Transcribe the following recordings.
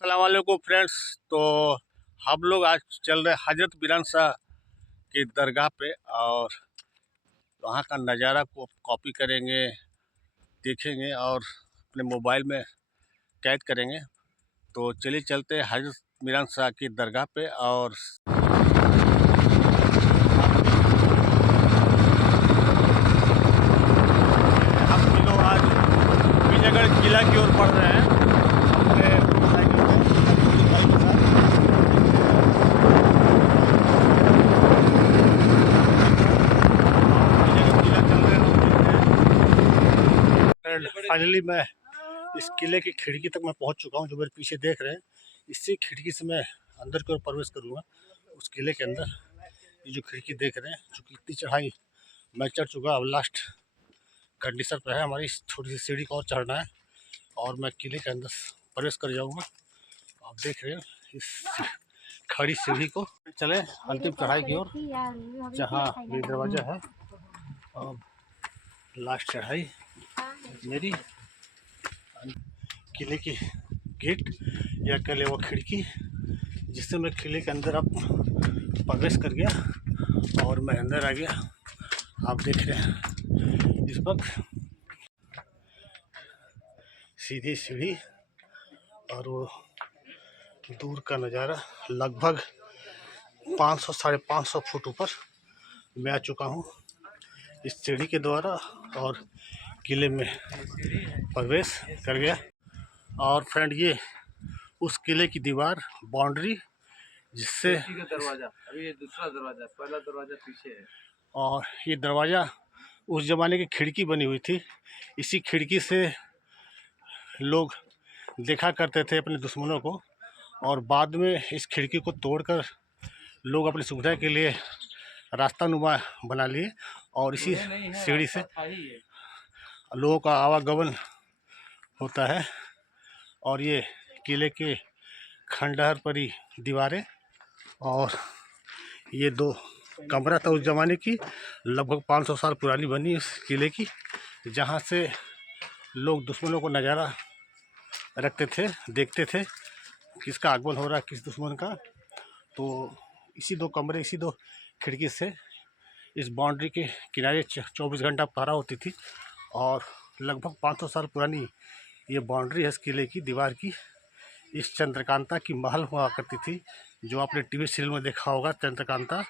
अस्सलाम वालेकुम फ्रेंड्स। तो हम लोग आज चल रहे हजरत मिरान शाह की दरगाह पे और वहाँ का नज़ारा को कॉपी करेंगे, देखेंगे और अपने मोबाइल में कैद करेंगे। तो चलिए चलते हैं हजरत मिरान शाह की दरगाह पे। और हम तीनों आज विजयगढ़ किला की ओर बढ़ रहे हैं अपने मोटरसाइकिल पे बाइक के साथ। फाइनली मैं इस किले की खिड़की तक मैं पहुंच चुका हूं। जो मेरे पीछे देख रहे हैं, इसी खिड़की से मैं अंदर की ओर प्रवेश करूंगा उस किले के अंदर। ये जो खिड़की देख रहे हैं, चूँकि इतनी चढ़ाई मैं चढ़ चुका, अब लास्ट कंडीशन पे है हमारी, थोड़ी सी सीढ़ी को और चढ़ना है और मैं किले के अंदर प्रवेश कर जाऊँगा। आप देख रहे हैं इस खड़ी सीढ़ी को। चले अंतिम चढ़ाई की ओर, जहाँ ये दरवाज़ा है और लास्ट चढ़ाई मेरी किले की गेट या कह ले वो खिड़की, जिससे मैं किले के अंदर अब प्रवेश कर गया और मैं अंदर आ गया। आप देख रहे हैं इस वक्त सीधी सीढ़ी और वो दूर का नज़ारा। लगभग 500 साढ़े 500 फुट ऊपर मैं आ चुका हूँ इस सीढ़ी के द्वारा और किले में प्रवेश कर गया। और फ्रेंड, ये उस किले की दीवार बाउंड्री, जिससे दरवाजा अभी ये दूसरा दरवाजा, पहला दरवाजा पीछे है। और ये दरवाज़ा उस ज़माने की खिड़की बनी हुई थी। इसी खिड़की से लोग देखा करते थे अपने दुश्मनों को, और बाद में इस खिड़की को तोड़कर लोग अपनी सुविधा के लिए रास्ता नुमा बना लिए और इसी सीढ़ी से लोगों का आवागमन होता है। और ये किले के खंडहर परी दीवारें, और ये दो कमरा था उस ज़माने की, लगभग 500 साल पुरानी बनी इस किले की, जहाँ से लोग दुश्मनों को नज़ारा रखते थे, देखते थे किसका आगमन हो रहा है, किस दुश्मन का। तो इसी दो कमरे, इसी दो खिड़की से इस बाउंड्री के किनारे 24 घंटा पहरा होती थी। और लगभग 500 साल पुरानी ये बाउंड्री है इस किले की दीवार की। इस चंद्रकांता की महल हुआ करती थी, जो आपने टीवी सीरियल में देखा होगा चंद्रकांता।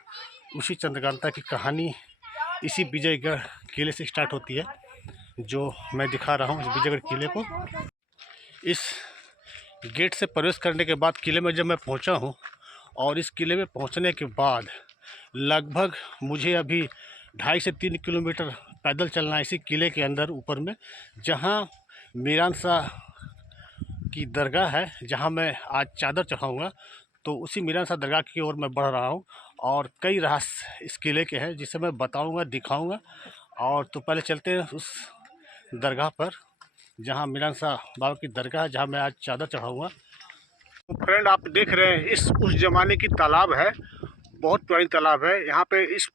उसी चंद्रकांता की कहानी इसी विजयगढ़ किले से स्टार्ट होती है, जो मैं दिखा रहा हूँ इस विजयगढ़ किले को। इस गेट से प्रवेश करने के बाद किले में जब मैं पहुँचा हूँ, और इस किले में पहुँचने के बाद लगभग मुझे अभी 2.5 से 3 किलोमीटर पैदल चलना है इसी किले के अंदर ऊपर में, जहाँ मिरान शाह की दरगाह है, जहाँ मैं आज चादर चढ़ाऊँगा। तो उसी मिरान शाह दरगाह की ओर मैं बढ़ रहा हूँ और कई रहस्य इस किले के हैं जिसे मैं बताऊँगा, दिखाऊँगा। और तो पहले चलते हैं उस दरगाह पर, जहाँ मिरान शाह बाबा की दरगाह है, जहाँ मैं आज चादर चढ़ाऊँगा। तो फ्रेंड, आप देख रहे हैं इस उस ज़माने की तालाब है, बहुत पुरानी तालाब है। यहाँ पे इस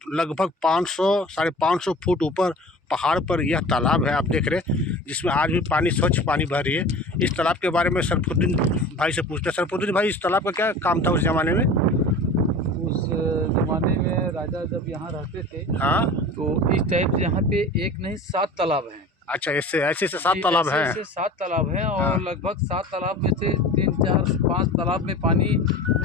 लगभग 500 साढ़े 500 फुट ऊपर पहाड़ पर यह तालाब है, आप देख रहे हैं, जिसमें आज भी पानी, स्वच्छ पानी बह रही है। इस तालाब के बारे में सरफुद्दीन भाई से पूछते हैं। सरफुद्दीन भाई, इस तालाब का क्या काम था उस ज़माने में? उस जमाने में राजा जब यहाँ रहते थे, हाँ, तो इस टाइप से यहाँ पे एक नहीं 7 तालाब हैं। अच्छा, ऐसे ऐसे 7 तालाब हैं। ऐसे 7 तालाब हैं और हाँ। लगभग 7 तालाब में से 3, 4, 5 तालाब में पानी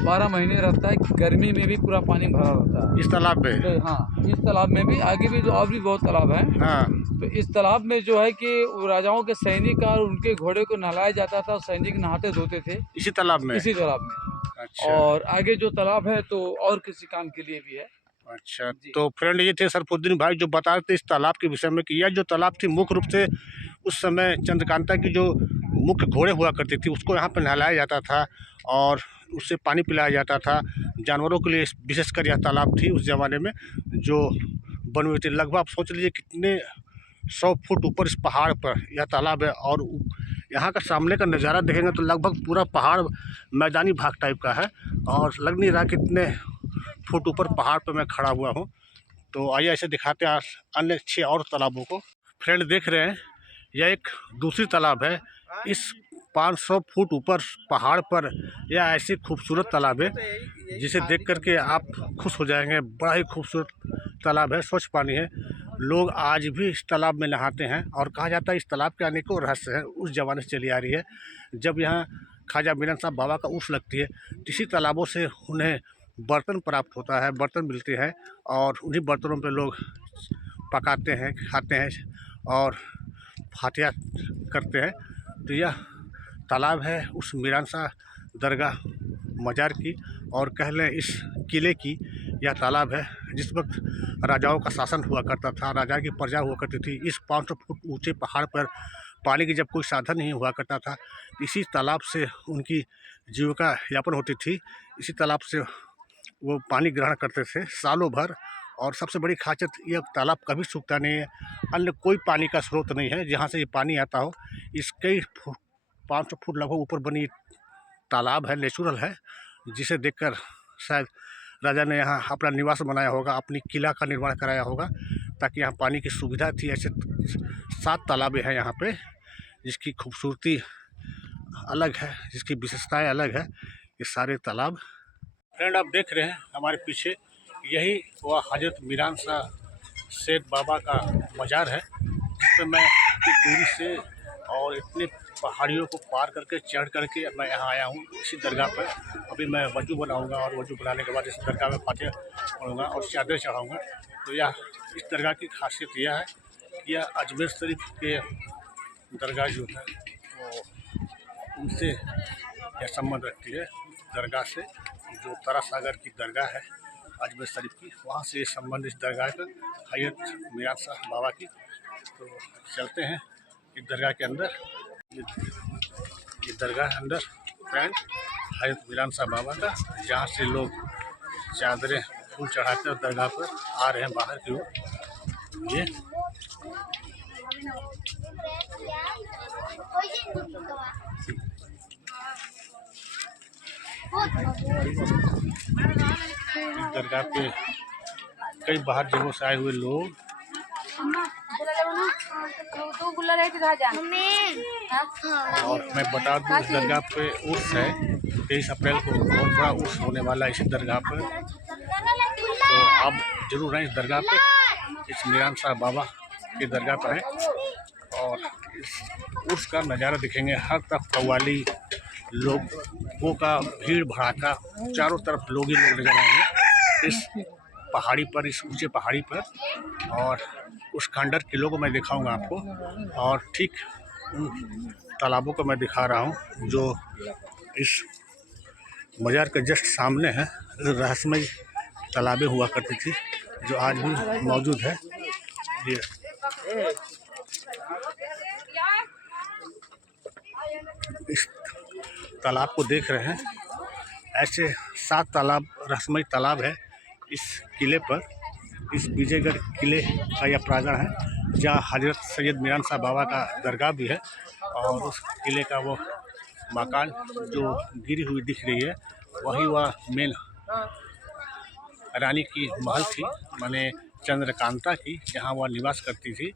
12 महीने रहता है। गर्मी में भी पूरा पानी भरा रहता है इस तालाब में? तो हाँ, इस तालाब में भी, आगे भी जो और भी बहुत तालाब हैं। हाँ। तो इस तालाब में जो है कि राजाओं के सैनिक और उनके घोड़े को नहलाया जाता था, सैनिक नहाते धोते थे इसी तालाब में? इसी तालाब में। अच्छा। और आगे जो तालाब है तो और किसी काम के लिए भी है। अच्छा, तो फ्रेंड, ये थे सरफुद्दीन भाई जो बता रहे थे इस तालाब के विषय में कि यह जो तालाब थी मुख्य रूप से उस समय चंद्रकांता की जो मुख्य घोड़े हुआ करती थी, उसको यहाँ पर नहलाया जाता था और उससे पानी पिलाया जाता था। जानवरों के लिए विशेषकर यह तालाब थी उस ज़माने में जो बनी हुई थी। लगभग आप सोच लीजिए कितने 100 फुट ऊपर इस पहाड़ पर यह तालाब है। और यहाँ का सामने का नज़ारा देखेंगे तो लगभग पूरा पहाड़ मैदानी भाग टाइप का है, और लग नहीं रहा कितने फुट ऊपर पहाड़ पर मैं खड़ा हुआ हूँ। तो आइए ऐसे दिखाते हैं अन्य 6 और तालाबों को। फ्रेंड, देख रहे हैं यह एक दूसरी तालाब है। इस 500 फुट ऊपर पहाड़ पर यह ऐसी खूबसूरत तालाब है जिसे देख करके आप खुश हो जाएंगे। बड़ा ही खूबसूरत तालाब है, स्वच्छ पानी है। लोग आज भी इस तालाब में नहाते हैं और कहा जाता है इस तालाब के अनेकों रहस्य हैं, उस ज़माने से चली आ रही है। जब यहाँ ख्वाजा मीरान साहब बाबा का उर्स लगती है, इसी तालाबों से उन्हें बर्तन प्राप्त होता है, बर्तन मिलते हैं और उन्हीं बर्तनों पे लोग पकाते हैं, खाते हैं और फातिहा करते हैं। तो यह तालाब है उस मीरान शाह दरगाह मज़ार की, और कह लें इस किले की यह तालाब है। जिस वक्त राजाओं का शासन हुआ करता था, राजा की प्रजा हुआ करती थी, इस 500 फुट ऊंचे पहाड़ पर पानी की जब कोई साधन नहीं हुआ करता था, इसी तालाब से उनकी जीविका यापन होती थी। इसी तालाब से वो पानी ग्रहण करते थे सालों भर। और सबसे बड़ी खासियत, यह तालाब कभी सूखता नहीं है। अन्य कोई पानी का स्रोत नहीं है जहाँ से ये पानी आता हो। इस कई 500 फुट लगभग ऊपर बनी तालाब है, नेचुरल है, जिसे देखकर शायद राजा ने यहाँ अपना निवास बनाया होगा, अपनी किला का निर्माण कराया होगा, ताकि यहाँ पानी की सुविधा थी। ऐसे 7 तालाबें हैं यहाँ पे, जिसकी खूबसूरती अलग है, जिसकी विशेषताएं अलग है ये सारे तालाब। फ्रेंड, आप देख रहे हैं हमारे पीछे, यही वह हजरत मीरान शाह सेठ बाबा का मज़ार है, जिस पर मैं इतनी दूरी से और इतने पहाड़ियों को पार करके चढ़ करके मैं यहाँ आया हूँ इसी दरगाह पर। अभी मैं वजू बनाऊँगा और वजू बनाने के बाद इस दरगाह में फातिहा पढ़ूँगा और चादर चढ़ाऊँगा। तो यह इस दरगाह की खासियत यह है कि यह अजमेर शरीफ के दरगाह जो है वो उनसे यह संबंध रखती है, दरगाह से। जो तारा सागर की दरगाह है अजमेर शरीफ की, वहाँ से ये संबंध इस दरगाह का हजरत मीरान शाह बाबा की। तो चलते हैं इस दरगाह के अंदर। ये दरगाह अंदर फ्रेंड हजरत मीरान शाह बाबा का, जहाँ से लोग चादरें फूल चढ़ाते हैं दरगाह पर आ रहे हैं बाहर की ओर। ये दरगाह पे कई बाहर जगहों से आए हुए लोग और मैं बता दूँ इस दरगाह पे उर्स है, 23 अप्रैल को बहुत बड़ा उर्स होने वाला है इसी दरगाह पर। तो आप जरूर आएँ इस दरगाह पे, इस मीरान शाह बाबा की दरगाह पर हैं और इस उर्स का नज़ारा दिखेंगे। हर तरफ कव्वाली, लोगों का भीड़ भड़ाका, चारों तरफ लोग ही लोग नजर आएंगे इस पहाड़ी पर, इस ऊंचे पहाड़ी पर। और उस खंडर किलों को मैं दिखाऊंगा आपको, और ठीक उन तालाबों को मैं दिखा रहा हूँ जो इस मज़ार के जस्ट सामने है। रहस्यमय तालाबें हुआ करती थी जो आज भी मौजूद है। ये इस तालाब को देख रहे हैं, ऐसे 7 तालाब, रहस्यमय तालाब है इस किले पर। इस विजयगढ़ किले का यह प्रांगण है जहाँ हजरत सैयद मीरान शाह बाबा का दरगाह भी है। और उस किले का वो मकान जो गिरी हुई दिख रही है, वही वह मेन रानी की महल थी, माने चंद्रकांता की, जहाँ वह निवास करती थी,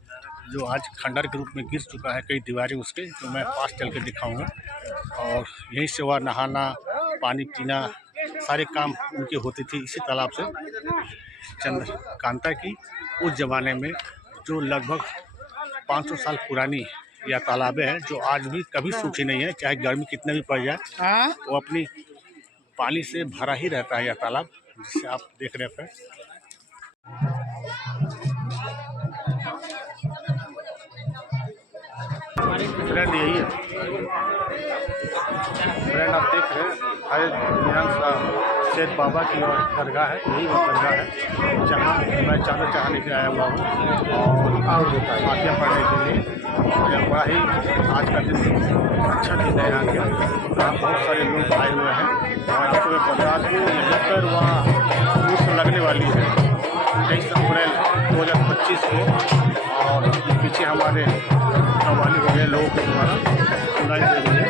जो आज खंडर के रूप में गिर चुका है, कई दीवारें उसके। तो मैं पास चल के दिखाऊंगा। और यहीं से वह नहाना, पानी पीना, सारे काम उनके होती थी इसी तालाब से। चंद्रकांता की उस ज़माने में जो लगभग 500 साल पुरानी यह तालाबें हैं, जो आज भी कभी सूखी नहीं है, चाहे गर्मी कितने भी पड़ जाए, वो अपनी पानी से भरा ही रहता है यह तालाब, जिसे आप देख रहे हैं। फ्रेंड यही है, फ्रेंड आप देख रहे हैं हजरत मीरान शाह सेठ बाबा की दरगाह है। यही वो दरगाह है जहाँ मैं चादर चढ़ाने के आया हुआ हूँ और फातिहा पढ़ने के लिए। यह बड़ा ही आज का दिन अच्छा दिन है यहाँ के। यहाँ बहुत सारे लोग आए हुए हैं और आपको मैं बता दूँ यहीं पर वहाँ उर्स लगने वाली है 23 अप्रैल 2025 को। और पीछे हमारे कव्वाली हो गए लोगों के द्वारा सुनाई दे रही है।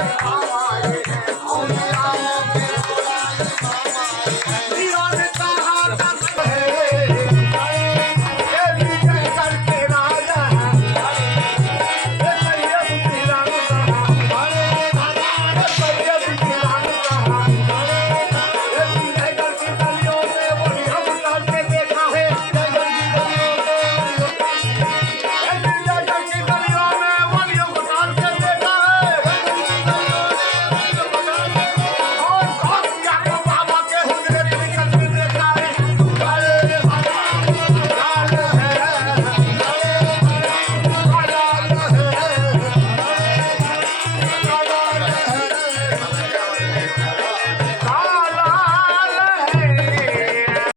हमारे हैं